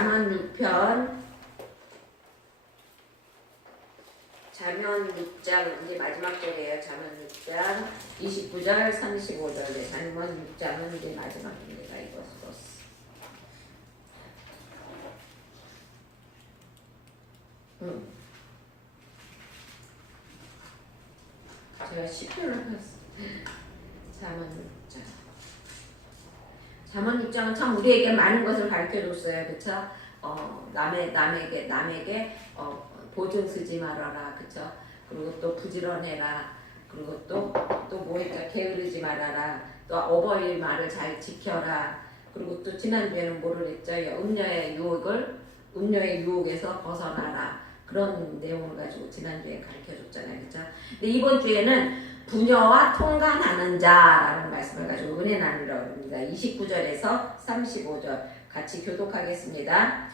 잠언 6편 잠언 6장 이제 마지막 절이에요. 잠언 6장 29절 35절 네, 잠언 6장은 이제 마지막입니다. 이거 썼어. 제가 10표를 했어요. 잠언 6장. 잠언 6장은 참 우리에게 많은 것을 가르쳐줬어요. 그쵸? 남에게 보증 쓰지 말아라. 그쵸? 그리고 또 부지런해라. 그리고 또 뭐 있죠? 게으르지 말아라. 또 어버이 말을 잘 지켜라. 그리고 또 지난주에는 뭐를 했죠? 음녀의 유혹에서 벗어나라. 그런 내용을 가지고 지난주에 가르쳐줬잖아요. 그쵸? 근데 이번 주에는 부녀와 통간하는 자라는 말씀을 가지고 은혜 나누려 합니다. 29절에서 35절 같이 교독하겠습니다.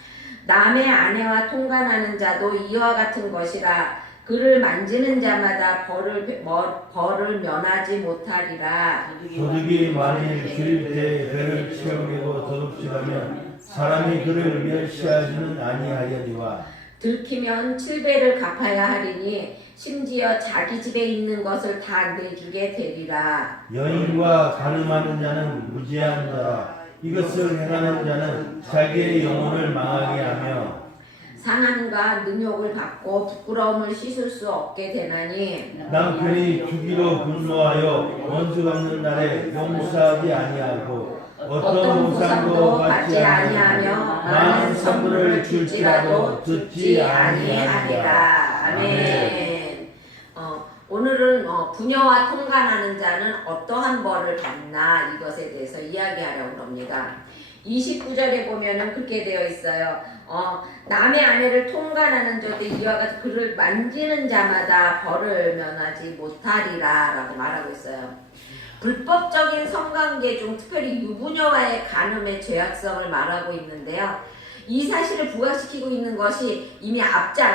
남의 아내와 통간하는 자도 이와 같은 것이라. 그를 만지는 자마다 벌을 면하지 못하리라. 도둑이 만일 주일 때 배를 채우고 도둑질하면 사람이 그를 멸시하지는 아니하려니와 들키면 7배를 갚아야 하리니 심지어 자기 집에 있는 것을 다 내주게 되리라. 여인과 간음하는 자는 무지한 자라. 이것을 행하는 자는 자기의 영혼을 망하게 하며 상함과 능욕을 받고 부끄러움을 씻을 수 없게 되나니 남편이 주기로 분노하여 원수 갚는 날에 용서하지 아니하고 어떤 보상도 받지 아니하며 많은 선물을 줄지라도 듣지 아니하리라. 아멘. 오늘은 부녀와 통간하는 자는 어떠한 벌을 받나 이것에 대해서 이야기하려고 합니다. 29절에 보면은 그렇게 되어 있어요. 남의 아내를 통간하는 자도 이와 같이 그를 만지는 자마다 벌을 면하지 못하리라 라고 말하고 있어요. 불법적인 성관계 중 특별히 유부녀와의 간음의 죄악성을 말하고 있는데요. 이 사실을 부각시키고 있는 것이 이미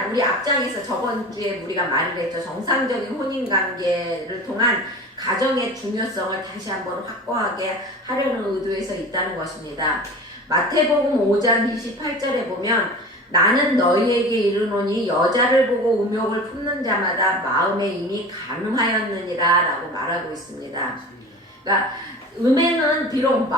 우리 앞장에서 저번 주에 우리가 말을 했죠. 정상적인 혼인관계를 통한 가정의 중요성을 다시 한번 확고하게 하려는 의도에서 있다는 것입니다. 마태복음 5장 28절에 보면 나는 너희에게 이르노니 여자를 보고 음욕을 품는 자마다 마음에 이미 간음하였느니라 라고 말하고 있습니다. 그러니까 음에는 비록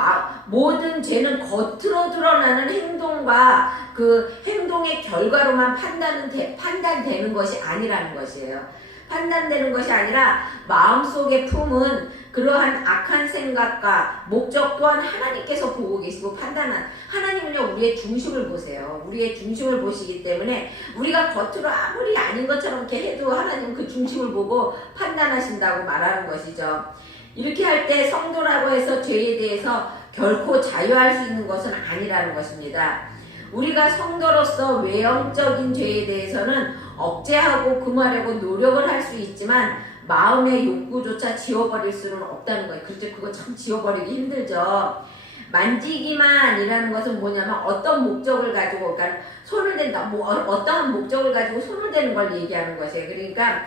모든 죄는 겉으로 드러나는 행동과 그 행동의 결과로만 판단되는 것이 아니라는 것이에요. 판단되는 것이 아니라 마음속에 품은 그러한 악한 생각과 목적 또한 하나님께서 보고 계시고 하나님은요 우리의 중심을 보세요. 우리의 중심을 보시기 때문에 우리가 겉으로 아무리 아닌 것처럼 이렇게 해도 하나님은 그 중심을 보고 판단하신다고 말하는 것이죠. 이렇게 할 때 성도라고 해서 죄에 대해서 결코 자유할 수 있는 것은 아니라는 것입니다. 우리가 성도로서 외형적인 죄에 대해서는 억제하고 금하려고 노력을 할 수 있지만 마음의 욕구조차 지워버릴 수는 없다는 거예요. 그렇죠? 그거 참 지워버리기 힘들죠. 만지기만이라는 것은 뭐냐면 어떤 목적을 가지고 그러니까 손을 댄다. 어떠한 목적을 가지고 손을 대는 걸 얘기하는 것이에요. 그러니까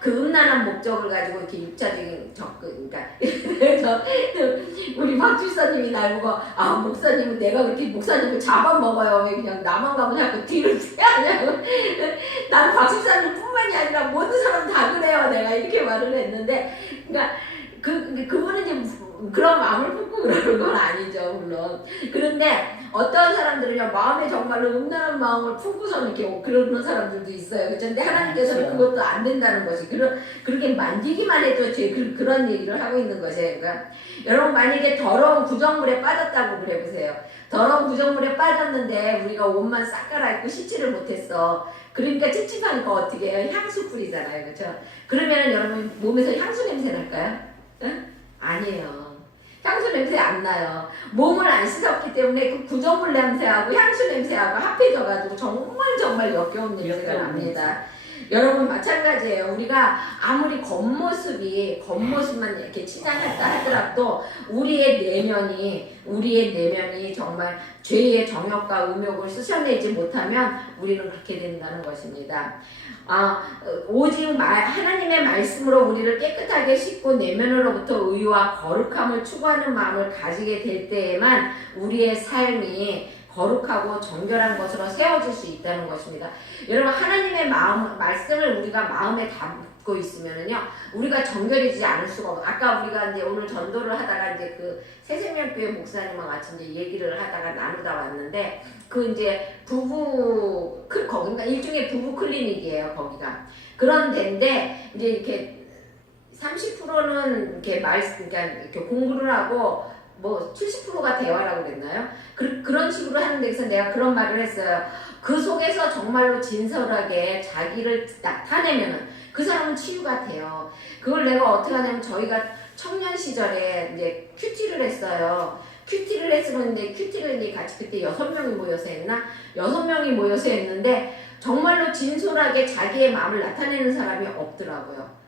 그 음란한 목적을 가지고 이렇게 육체적인 접근 그러니까 그래서 우리 박주사님이 날 보고 목사님은 내가 그렇게 목사님을 잡아먹어요. 왜 그냥 나만 가면 자꾸 뒤를 피하냐고. 나는 박주사님 뿐만이 아니라 모든 사람 다 그래요. 내가 이렇게 말을 했는데 그러니까 그분은 이제 그런 마음을 품고 그러는 건 아니죠, 물론. 그런데 어떤 사람들은요, 마음에 정말로 음란한 마음을 품고서는 이렇게 그러는 사람들도 있어요. 그렇죠? 근데 하나님께서는 그것도 안 된다는 것이. 그렇게 만지기만 해도 그런 얘기를 하고 있는 것이에요. 그러니까 여러분, 만약에 더러운 구정물에 빠졌다고 그래보세요. 더러운 구정물에 빠졌는데 우리가 옷만 싹 갈아입고 씻지를 못했어. 그러니까 찝찝하니까 어떻게 해요? 향수 뿌리잖아요. 그렇죠? 그러면 여러분 몸에서 향수 냄새 날까요? 응? 아니에요. 향수 냄새 안 나요. 몸을 안 씻었기 때문에 그 구정물 냄새하고 향수 냄새하고 합해져가지고 정말 역겨운 냄새가 납니다. 여러분 마찬가지예요. 우리가 아무리 겉모습만 이렇게 치장했다 하더라도 우리의 내면이 정말 죄의 정욕과 음욕을 씻어내지 못하면 우리는 그렇게 된다는 것입니다. 오직 하나님의 말씀으로 우리를 깨끗하게 씻고 내면으로부터 의와 거룩함을 추구하는 마음을 가지게 될 때에만 우리의 삶이 거룩하고 정결한 것으로 세워질 수 있다는 것입니다. 여러분 하나님의 말씀을 우리가 마음에 담고 있으면은요 우리가 정결해지지 않을 수가 없어요. 아까 우리가 이제 오늘 전도를 하다가 이제 그 새생명교회 목사님과 같이 이제 얘기를 하다가 나누다 왔는데 그 이제 부부 거기가 일종의 부부 클리닉이에요. 거기가 그런 데인데 이제 이렇게 30%는 이렇게 그러니까 이렇게 공부를 하고 뭐 70%가 대화라고 그랬나요? 그런 식으로 하는 데서 내가 그런 말을 했어요. 그 속에서 정말로 진솔하게 자기를 나타내면은 그 사람은 치유가 돼요. 그걸 내가 어떻게 하냐면 저희가 청년 시절에 이제 큐티를 했어요. 큐티를 했었는데 큐티를 이제 같이 그때 6명이 모여서 했나? 6명이 모여서 했는데 정말로 진솔하게 자기의 마음을 나타내는 사람이 없더라고요.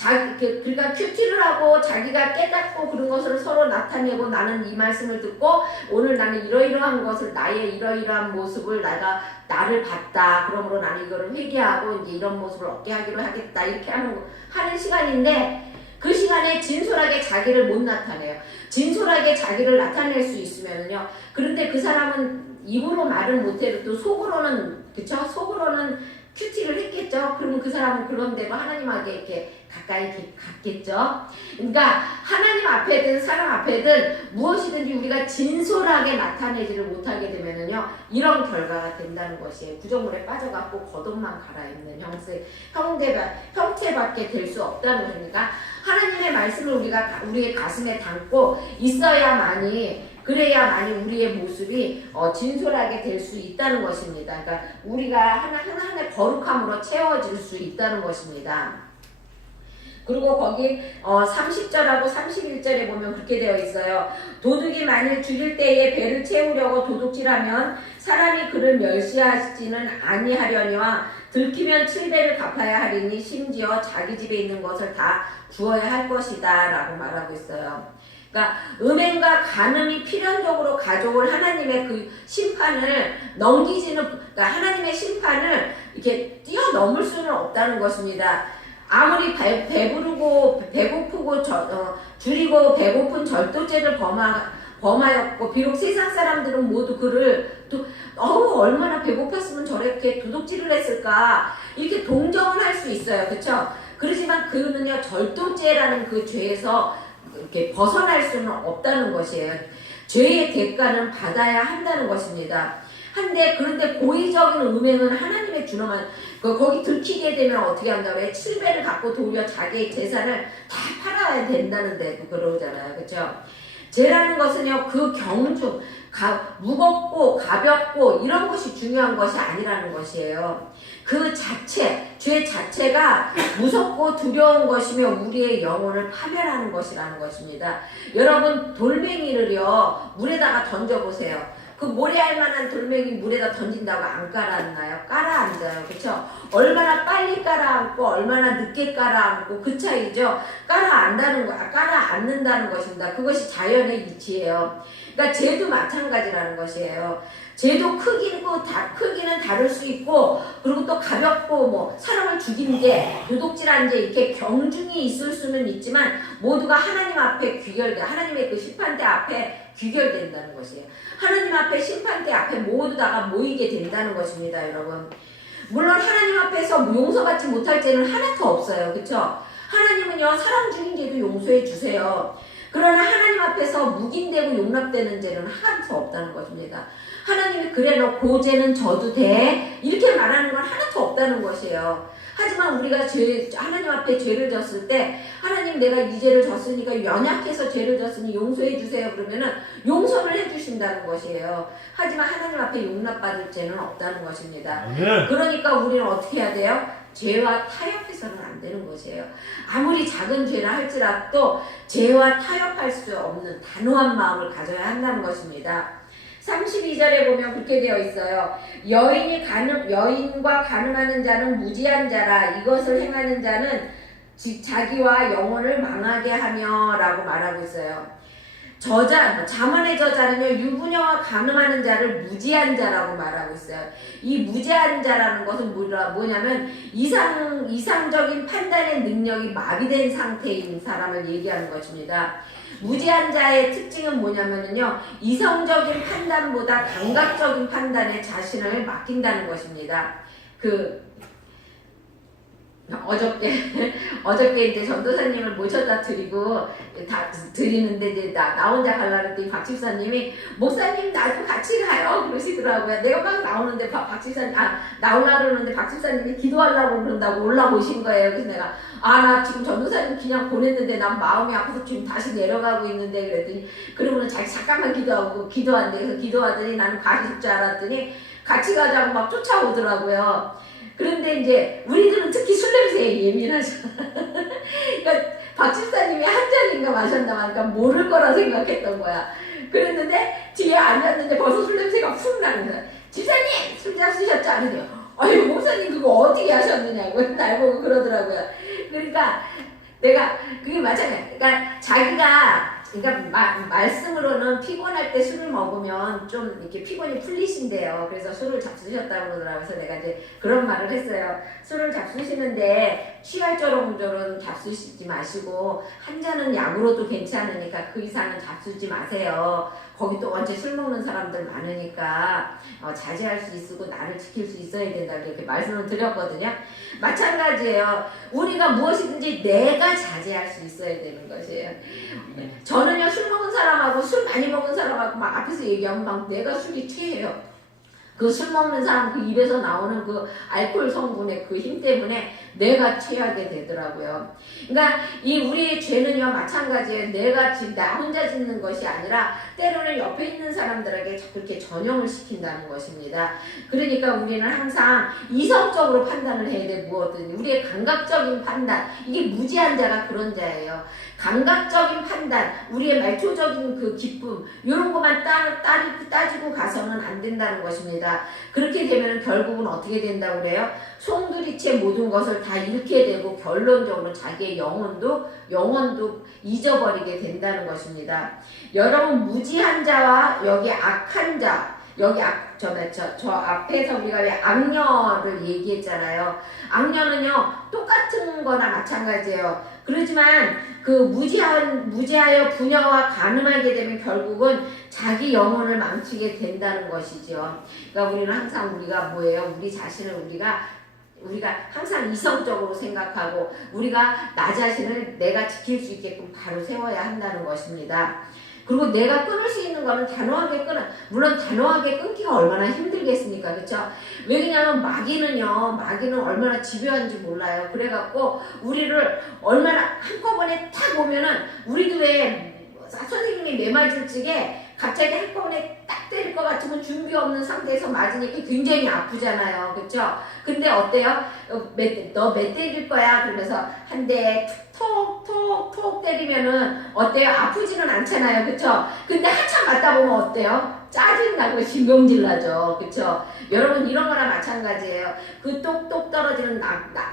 그러니까 큐티를 하고 자기가 깨닫고 그런 것을 서로 나타내고 나는 이 말씀을 듣고 오늘 나는 이러이러한 것을 나의 이러이러한 모습을 나를 봤다. 그러므로 나는 이거를 회개하고 이제 이런 모습을 얻게 하기로 하겠다. 이렇게 하는 시간인데 그 시간에 진솔하게 자기를 못 나타내요. 진솔하게 자기를 나타낼 수 있으면요. 그런데 그 사람은 입으로 말은 못해도 또 속으로는 그쵸? 속으로는 큐티를 했겠죠. 그러면 그 사람은 그런 대로 하나님에게 이렇게 가까이 갔겠죠. 그러니까 하나님 앞에든 사람 앞에든 무엇이든지 우리가 진솔하게 나타내지를 못하게 되면은요 이런 결과가 된다는 것이에요. 구정물에 빠져갖고 겉옷만 갈아입는 형태밖에 될 수 없다는 거니까 하나님의 말씀을 우리가 우리의 가슴에 담고 그래야만이 우리의 모습이 진솔하게 될 수 있다는 것입니다. 그러니까 우리가 하나하나 거룩함으로 채워질 수 있다는 것입니다. 그리고 거기 30절하고 31절에 보면 그렇게 되어 있어요. 도둑이 만일 죽일 때에 배를 채우려고 도둑질하면 사람이 그를 멸시하지는 아니하려니와 들키면 7배를 갚아야 하리니 심지어 자기 집에 있는 것을 다 주어야 할 것이다 라고 말하고 있어요. 그러니까 음행과 간음이 필연적으로 가져올 하나님의 그 심판을 그러니까 하나님의 심판을 이렇게 뛰어넘을 수는 없다는 것입니다. 아무리 배고프고 줄이고 배고픈 절도죄를 범하였고 비록 세상 사람들은 모두 그를 얼마나 배고팠으면 저렇게 도둑질을 했을까 이렇게 동정을 할 수 있어요. 그렇죠? 그렇지만 그는요 절도죄라는 그 죄에서 이렇게 벗어날 수는 없다는 것이에요. 죄의 대가는 받아야 한다는 것입니다. 그런데 고의적인 음행은 하나님의 준엄한 거기 들키게 되면 어떻게 한다고요? 7배를 갖고 도리어 자기의 재산을 다 팔아야 된다는데도 그러잖아요. 그렇죠? 죄라는 것은요 그 경중 무겁고 가볍고 이런 것이 중요한 것이 아니라는 것이에요. 그 죄 자체가 무섭고 두려운 것이며 우리의 영혼을 파멸하는 것이라는 것입니다. 여러분 돌멩이를요 물에다가 던져보세요. 그 모래알 만한 돌멩이 물에다 던진다고 안 깔아앉나요? 깔아앉아요. 그쵸? 얼마나 빨리 깔아앉고 얼마나 늦게 깔아앉고 그 차이죠. 깔아앉는다는 것입니다. 그것이 자연의 이치예요. 그러니까 죄도 마찬가지라는 것이에요. 죄도 크기는 다를 수 있고 그리고 또 가볍고 사람을 죽인 게 도둑질한 게 이렇게 경중이 있을 수는 있지만 모두가 하나님 앞에 하나님의 그 심판대 앞에 귀결된다는 것이에요. 하나님 앞에 심판대 앞에 모두 다가 모이게 된다는 것입니다. 여러분 물론 하나님 앞에서 용서받지 못할 죄는 하나도 없어요. 그쵸? 하나님은요 사람 죽인 죄도 용서해 주세요. 그러나 하나님 앞에서 묵인되고 용납되는 죄는 하나도 없다는 것입니다. 하나님이 그래 그 죄는 져도 돼 이렇게 말하는 건 하나도 없다는 것이에요. 하지만 우리가 하나님 앞에 죄를 졌을 때 하나님 내가 이 죄를 졌으니까 연약해서 죄를 졌으니 용서해 주세요 그러면은 용서를 해주신다는 것이에요. 하지만 하나님 앞에 용납받을 죄는 없다는 것입니다. 그러니까 우리는 어떻게 해야 돼요? 죄와 타협해서는 안 되는 것이에요. 아무리 작은 죄라 할지라도 죄와 타협할 수 없는 단호한 마음을 가져야 한다는 것입니다. 32절에 보면 그렇게 되어 있어요. 여인과 간음하는 자는 무지한 자라 이것을 행하는 자는 자기와 영혼을 망하게 하며 라고 말하고 있어요. 잠언의 저자는요, 유부녀와 간음하는 자를 무지한 자라고 말하고 있어요. 이 무지한 자라는 것은 뭐냐면 이상적인 판단의 능력이 마비된 상태인 사람을 얘기하는 것입니다. 무지한 자의 특징은 뭐냐면요, 이성적인 판단보다 감각적인 판단에 자신을 맡긴다는 것입니다. 어저께 이제 전도사님을 모셔다 드리는데 이제 나 혼자 가려고 했더니 박 집사님이 목사님 나도 같이 가요 그러시더라고요. 내가 막 나오는데 박 집사님 나오려고 그러는데 박 집사님이 기도하려고 그런다고 올라오신 거예요. 그래서 내가 나 지금 전도사님 그냥 보냈는데 난 마음이 아파서 지금 다시 내려가고 있는데 그랬더니 그러면 자기 잠깐만 기도한대. 그래서 기도하더니 나는 가실 줄 알았더니 같이 가자고 막 쫓아오더라고요. 그런데 이제 우리들은 특히 술 냄새에 예민하죠. 그러니까 박 집사님이 한 잔인가 마셨나 하니까 모를 거라 생각했던 거야. 그랬는데 뒤에 앉았는데 벌써 술 냄새가 푹 나는 거야. 집사님 술 잡수셨죠? 아니요. 아유 목사님 그거 어떻게 하셨느냐고 날 보고 그러더라고요. 그러니까 내가 그게 마찬가지. 그러니까 자기가 말씀으로는 피곤할 때 술을 먹으면 좀 이렇게 피곤이 풀리신대요. 그래서 술을 잡수셨다고 그러더라고요. 그래서 내가 이제 그런 말을 했어요. 술을 잡수시는데 취할 정도로는 잡수시지 마시고 한 잔은 약으로도 괜찮으니까 그 이상은 잡수지 마세요. 거기 또 언제 술 먹는 사람들 많으니까 자제할 수 있고 나를 지킬 수 있어야 된다 이렇게 말씀을 드렸거든요. 마찬가지예요. 우리가 무엇이든지 내가 자제할 수 있어야 되는 것이에요. 저는요 술 먹은 사람하고 술 많이 먹은 사람하고 막 앞에서 얘기하면 막 내가 술이 취해요. 그 술 먹는 사람 그 입에서 나오는 그 알코올 성분의 그 힘 때문에 내가 취하게 되더라고요. 그러니까 이 우리의 죄는요 마찬가지예요. 나 혼자 짓는 것이 아니라 때로는 옆에 있는 사람들에게 자꾸 이렇게 전염을 시킨다는 것입니다. 그러니까 우리는 항상 이성적으로 판단을 해야 돼. 무엇든 우리의 감각적인 판단, 이게 무지한 자가 그런 자예요. 감각적인 판단, 우리의 말초적인 그 기쁨, 이런 것만 따지고 가서는 안 된다는 것입니다. 그렇게 되면 결국은 어떻게 된다고 그래요? 송두리째 모든 것을 다 잃게 되고 결론적으로 자기의 영혼도 잊어버리게 된다는 것입니다. 여러분 무지한 자와 여기 악한 자, 여기 저 앞에서 우리가 왜 악녀를 얘기했잖아요. 악녀는요 똑같은 거나 마찬가지예요. 그렇지만 그 무지하여 부녀와 간음하게 되면 결국은 자기 영혼을 망치게 된다는 것이죠. 그러니까 우리는 항상 우리가 뭐예요? 우리 자신을 우리가 항상 이성적으로 생각하고 우리가 나 자신을 내가 지킬 수 있게끔 바로 세워야 한다는 것입니다. 그리고 내가 끊을 수 있는 거는 단호하게 물론 단호하게 끊기가 얼마나 힘들겠습니까? 그렇죠? 왜냐하면 마귀는 얼마나 집요한지 몰라요. 그래갖고 우리를 얼마나 한꺼번에 탁 오면은 우리도 왜 선생님이 매 맞을 적에 갑자기 한꺼번에 딱 때릴 것 같으면 준비 없는 상태에서 맞으니까 굉장히 아프잖아요. 그렇죠? 근데 어때요? 너 몇 때릴 거야? 그러면서 한 대 톡 때리면은 어때요? 아프지는 않잖아요. 그쵸? 근데 한참 맞다 보면 어때요? 짜증나고 신경질 나죠. 그쵸? 여러분 이런 거랑 마찬가지예요. 그 똑똑 떨어지는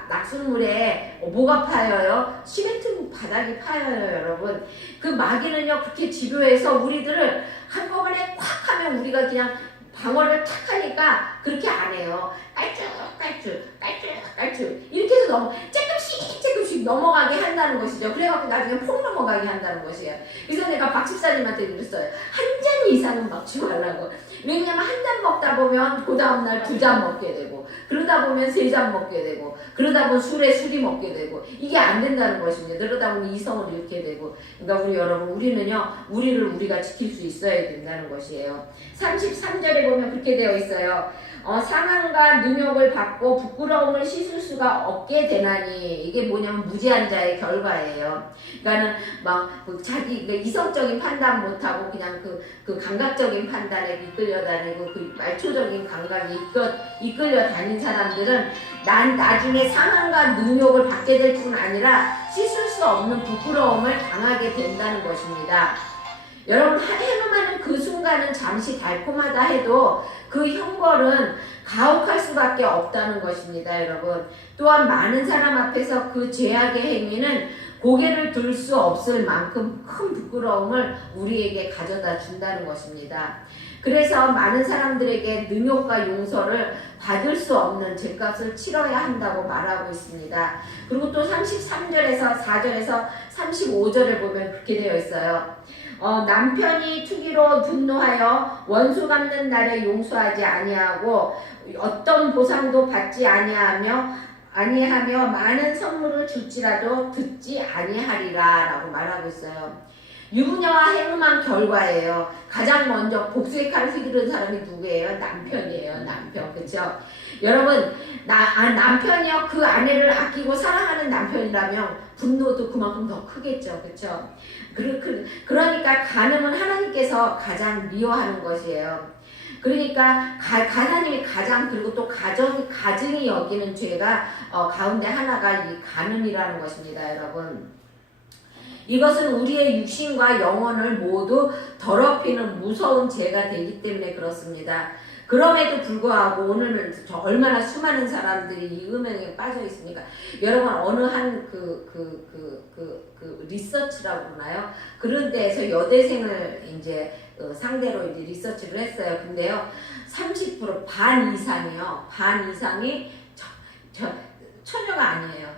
낙숫물에 뭐가 파여요? 시멘트 바닥이 파여요. 여러분 그 마귀는요 그렇게 집요해서 우리들을 한꺼번에 콱 하면 우리가 그냥 방어를 탁 하니까 그렇게 안 해요. 깔쭉 이렇게 해서 조금씩 넘어가게 한다는 것이죠. 그래갖고 나중에 폭 넘어가게 한다는 것이에요. 그래서 내가 박 집사님한테 그랬어요. 한 잔 이상은 먹지 말라고. 왜냐면 한 잔 먹다 보면 그 다음날 2잔 먹게 되고 그러다 보면 3잔 먹게 되고 그러다 보면 술이 먹게 되고 이게 안 된다는 것입니다. 그러다 보면 이성을 잃게 되고 그러니까 우리는요 우리가 지킬 수 있어야 된다는 것이에요. 33절에 보면 그렇게 되어 있어요. 상함과 능욕을 받고 부끄러움을 씻을 수가 없게 되나니 이게 뭐냐면 무지한 자의 결과예요. 그러니까는 자기 이성적인 판단 못하고 그냥 그 감각적인 판단에 이끌려 다니고 그 말초적인 감각에 이끌려 다닌 사람들은 나중에 상함과 능욕을 받게 될 뿐 아니라 씻을 수 없는 부끄러움을 당하게 된다는 것입니다. 여러분 해nom하는 그 순간은 잠시 달콤하다 해도 그 형벌은 가혹할 수밖에 없다는 것입니다. 여러분 또한 많은 사람 앞에서 그 죄악의 행위는 고개를 들 수 없을 만큼 큰 부끄러움을 우리에게 가져다 준다는 것입니다. 그래서 많은 사람들에게 능욕과 용서를 받을 수 없는 죄값을 치러야 한다고 말하고 있습니다. 그리고 또 33절에서 4절에서 35절을 보면 그렇게 되어 있어요. 남편이 투기로 분노하여 원수 갚는 날에 용서하지 아니하고 어떤 보상도 받지 아니하며 많은 선물을 줄지라도 듣지 아니하리라 라고 말하고 있어요. 유부녀와 행음한 결과예요. 가장 먼저 복수의 칼을 휘두른 사람이 누구예요? 남편이에요. 남편. 그렇죠? 여러분 남편이요 그 아내를 아끼고 사랑하는 남편이라면 분노도 그만큼 더 크겠죠. 그렇죠? 그러니까 간음은 하나님께서 가장 미워하는 것이에요. 그러니까 하나님이 가장 그리고 또 가증이 여기는 죄가 가운데 하나가 이 간음이라는 것입니다. 여러분 이것은 우리의 육신과 영혼을 모두 더럽히는 무서운 죄가 되기 때문에 그렇습니다. 그럼에도 불구하고 오늘 얼마나 수많은 사람들이 이 음행에 빠져 있습니까? 여러분 어느 한 리서치라고 그러나요? 그런 데에서 여대생을 이제 상대로 이제 리서치를 했어요. 근데요 30% 반 이상이 처녀가 아니에요.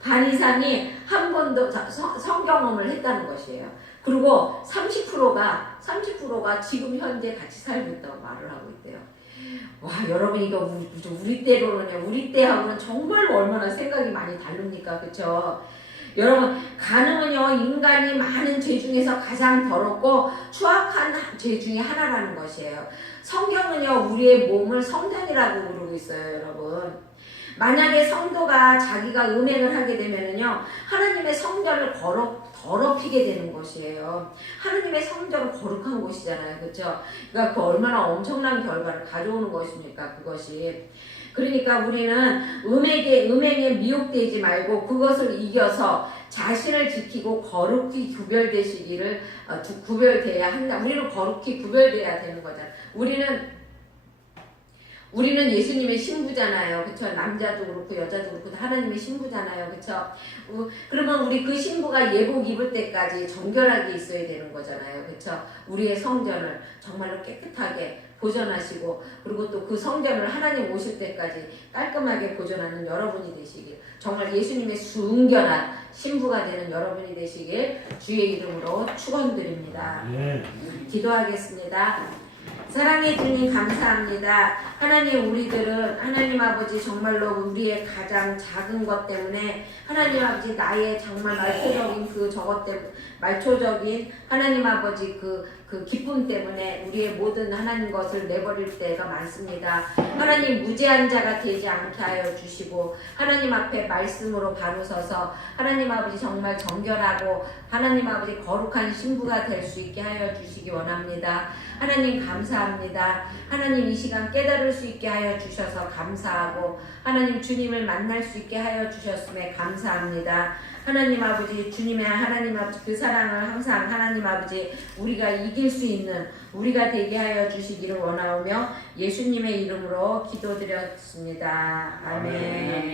반 이상이 한 번도 성경험을 했다는 것이에요. 그리고 30%가 지금 현재 같이 살고 있다고 말을 하고 있대요. 와 여러분 이거 우리 때로는요. 우리 때하고는 정말 얼마나 생각이 많이 다릅니까? 그렇죠? 여러분 간음은요 인간이 많은 죄 중에서 가장 더럽고 추악한 죄 중에 하나라는 것이에요. 성경은요 우리의 몸을 성전이라고 부르고 있어요. 여러분 만약에 성도가 자기가 음행을 하게 되면은요 하나님의 성전을 더럽히게 되는 것이에요. 하나님의 성전은 거룩한 곳이잖아요. 그렇죠? 그러니까 그 얼마나 엄청난 결과를 가져오는 것입니까? 그것이. 그러니까 우리는 음행에 미혹되지 말고 그것을 이겨서 자신을 지키고 거룩히 구별돼야 한다. 우리는 거룩히 구별돼야 되는 거잖아요. 우리는 예수님의 신부잖아요. 그쵸? 남자도 그렇고 여자도 그렇고 하나님의 신부잖아요. 그쵸? 그러면 우리 그 신부가 예복 입을 때까지 정결하게 있어야 되는 거잖아요. 그쵸? 우리의 성전을 정말로 깨끗하게 보존하시고 그리고 또 그 성전을 하나님 오실 때까지 깔끔하게 보존하는 여러분이 되시길 정말 예수님의 순결한 신부가 되는 여러분이 되시길 주의 이름으로 축원드립니다. 기도하겠습니다. 사랑해 주님 감사합니다. 하나님 우리들은 하나님 아버지 정말로 우리의 가장 작은 것 때문에 하나님 아버지 나의 정말 말초적인 하나님 아버지 그 기쁨 때문에 우리의 모든 하나님 것을 내버릴 때가 많습니다. 하나님 무죄한 자가 되지 않게 하여 주시고 하나님 앞에 말씀으로 바로 서서 하나님 아버지 정말 정결하고 하나님 아버지 거룩한 신부가 될 수 있게 하여 주시기 원합니다. 하나님 감사합니다. 하나님 이 시간 깨달을 수 있게 하여 주셔서 감사하고 하나님 주님을 만날 수 있게 하여 주셨음에 감사합니다. 하나님 아버지 주님의 하나님 아버지 그 사랑을 항상 하나님 아버지 우리가 이길 수 있는 우리가 되게 하여 주시기를 원하오며 예수님의 이름으로 기도드렸습니다. 아멘.